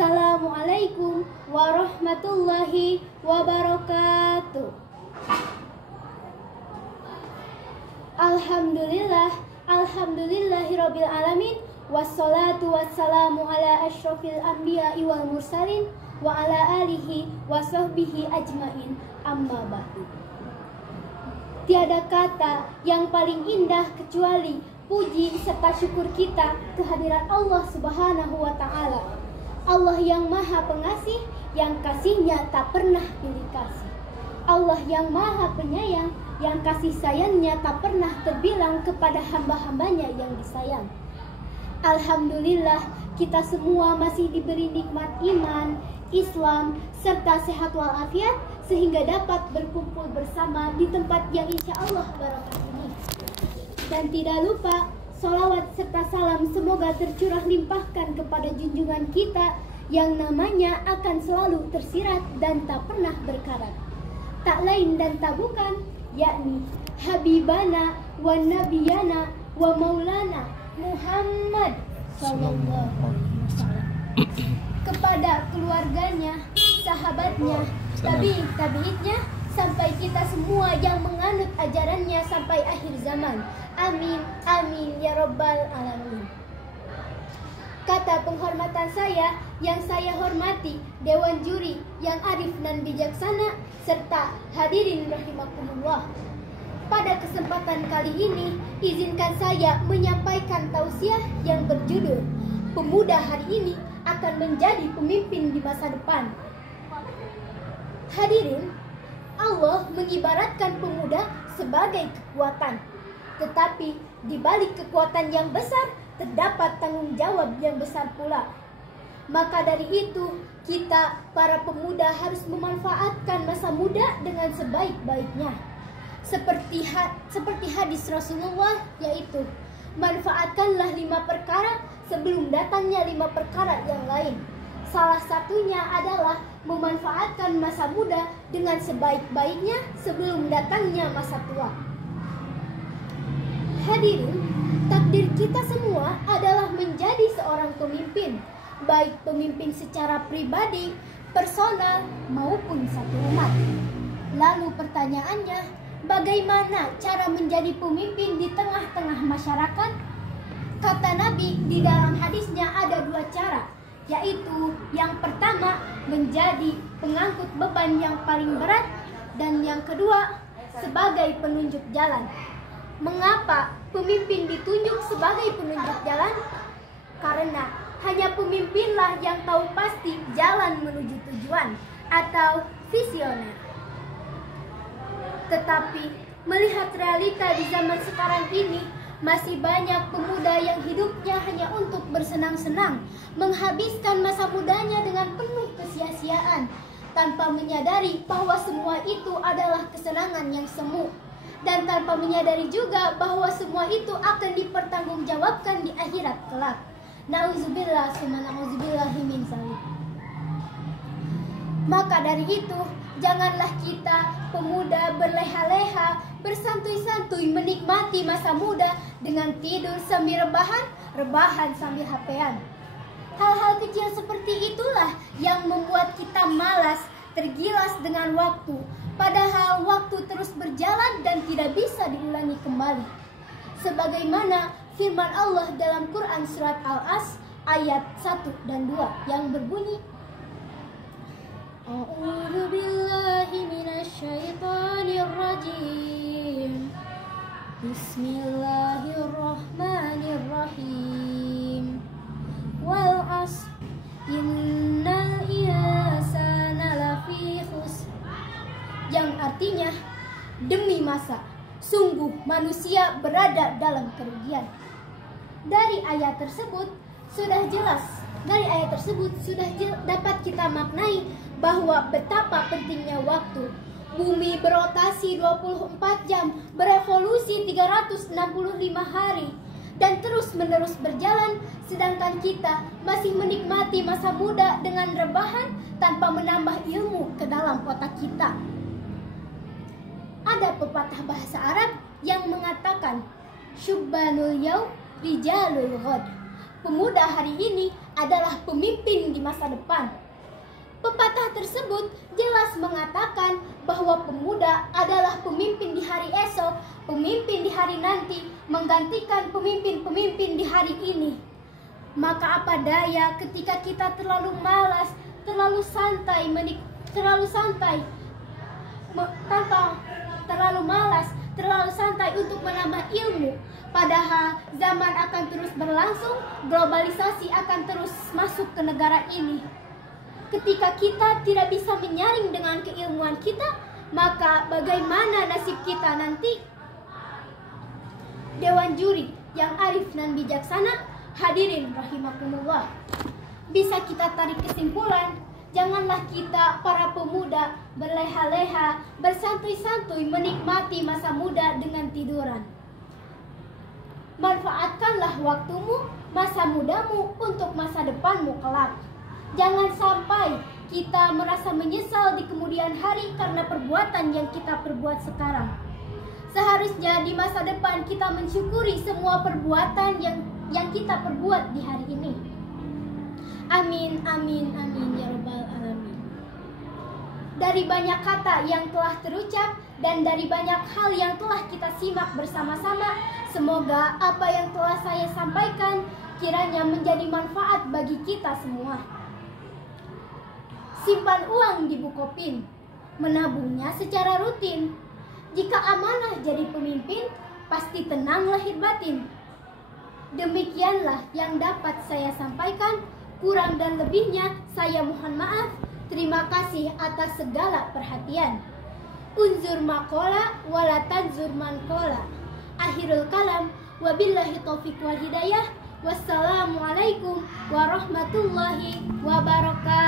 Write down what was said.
Assalamualaikum warahmatullahi wabarakatuh. Alhamdulillahirabbil alamin, wassalatu wassalamu ala asyrofil anbiya'i wal mursalin wa ala alihi wa sahbihi ajmain, amma ba'du. Tiada kata yang paling indah kecuali puji serta syukur kita kehadiran Allah Subhanahu wa Ta'ala. Allah yang Maha Pengasih, yang kasihnya tak pernah pilih kasih. Allah yang Maha Penyayang, yang kasih sayangnya tak pernah terbilang kepada hamba-hambanya yang disayang. Alhamdulillah, kita semua masih diberi nikmat iman, Islam, serta sehat walafiat, sehingga dapat berkumpul bersama di tempat yang insya Allah barokah ini. Dan tidak lupa, sholawat serta salam semoga tercurah limpahkan kepada junjungan kita yang namanya akan selalu tersirat dan tak pernah berkarat. Tak lain dan tak bukan, yakni Habibana wa Nabiyana wa Maulana Muhammad sallallahu alaihi wasallam. Kepada keluarganya, sahabatnya, tabi'idnya, sampai kita semua yang menganut ajarannya sampai akhir zaman. Amin, amin, ya rabbal alamin. Kata penghormatan saya, yang saya hormati Dewan Juri yang arif dan bijaksana, serta hadirin rahimakumullah. Pada kesempatan kali ini, izinkan saya menyampaikan tausiah yang berjudul Pemuda hari ini akan menjadi pemimpin di masa depan. Hadirin, Allah mengibaratkan pemuda sebagai kekuatan. Tetapi di balik kekuatan yang besar terdapat tanggung jawab yang besar pula. Maka dari itu, kita para pemuda harus memanfaatkan masa muda dengan sebaik-baiknya. Seperti hadis Rasulullah, yaitu manfaatkanlah 5 perkara sebelum datangnya 5 perkara yang lain. Salah satunya adalah memanfaatkan masa muda dengan sebaik-baiknya sebelum datangnya masa tua. Hadirin, takdir kita semua adalah menjadi seorang pemimpin, baik pemimpin secara pribadi, personal, maupun satu umat. Lalu pertanyaannya, bagaimana cara menjadi pemimpin di tengah-tengah masyarakat? Kata Nabi di dalam hadisnya ada 2 cara, yaitu yang pertama menjadi pengangkut beban yang paling berat, dan yang kedua sebagai penunjuk jalan. Mengapa pemimpin ditunjuk sebagai penunjuk jalan? Karena hanya pemimpinlah yang tahu pasti jalan menuju tujuan atau visioner. Tetapi melihat realita di zaman sekarang ini, masih banyak pemuda yang hidupnya hanya untuk bersenang-senang, menghabiskan masa mudanya dengan penuh kesia-siaan, tanpa menyadari bahwa semua itu adalah kesenangan yang semu, dan tanpa menyadari juga bahwa semua itu akan dipertanggungjawabkan di akhirat kelak. Nauzubillah summa nauzubillahi min dzalik. Maka dari itu, janganlah kita pemuda berleha-leha, bersantuy-santuy menikmati masa muda dengan tidur sambil rebahan sambil HP-an. Hal-hal kecil seperti itulah yang membuat kita malas, tergilas dengan waktu, padahal waktu terus berjalan dan tidak bisa diulangi kembali. Sebagaimana firman Allah dalam Quran surat Al-As ayat 1 dan 2 yang berbunyi, A'udzu billahi minasyaitonir rajim. Bismillahirrahmanirrahim. Wal 'ashr innal insana lafi khusr. Yang artinya, demi masa, sungguh manusia berada dalam kerugian. Dari ayat tersebut sudah dapat kita maknai bahwa betapa pentingnya waktu. Bumi berotasi 24 jam, berevolusi 365 hari, dan terus-menerus berjalan, sedangkan kita masih menikmati masa muda dengan rebahan tanpa menambah ilmu ke dalam otak kita. Ada pepatah bahasa Arab yang mengatakan, Syubbanul yaum rijalul ghad. Pemuda hari ini adalah pemimpin di masa depan. Pepatah tersebut jelas mengatakan bahwa pemuda adalah pemimpin di hari esok, pemimpin di hari nanti, menggantikan pemimpin-pemimpin di hari ini. Maka apa daya ketika kita terlalu malas, terlalu santai untuk menambah ilmu. Padahal zaman akan terus berlangsung, globalisasi akan terus masuk ke negara ini. Ketika kita tidak bisa menyaring dengan keilmuan kita, maka bagaimana nasib kita nanti? Dewan juri yang arif dan bijaksana, hadirin rahimakumullah. Bisa kita tarik kesimpulan, janganlah kita para pemuda berleha-leha, bersantuy-santuy menikmati masa muda dengan tiduran. Manfaatkanlah waktumu, masa mudamu untuk masa depanmu kelak. Jangan sampai kita merasa menyesal di kemudian hari karena perbuatan yang kita perbuat sekarang. Seharusnya di masa depan kita mensyukuri semua perbuatan yang kita perbuat di hari ini. Amin, amin, amin ya rabbal alamin. Dari banyak kata yang telah terucap dan dari banyak hal yang telah kita simak bersama-sama, semoga apa yang telah saya sampaikan kiranya menjadi manfaat bagi kita semua. Simpan uang di Bukopin, menabungnya secara rutin. Jika amanah jadi pemimpin, pasti tenang lahir batin. Demikianlah yang dapat saya sampaikan. Kurang dan lebihnya saya mohon maaf. Terima kasih atas segala perhatian. Unzur maqala wala tanzur man qala. Akhirul kalam, wabillahi taufiq wal hidayah. Wassalamualaikum warahmatullahi wabarakatuh.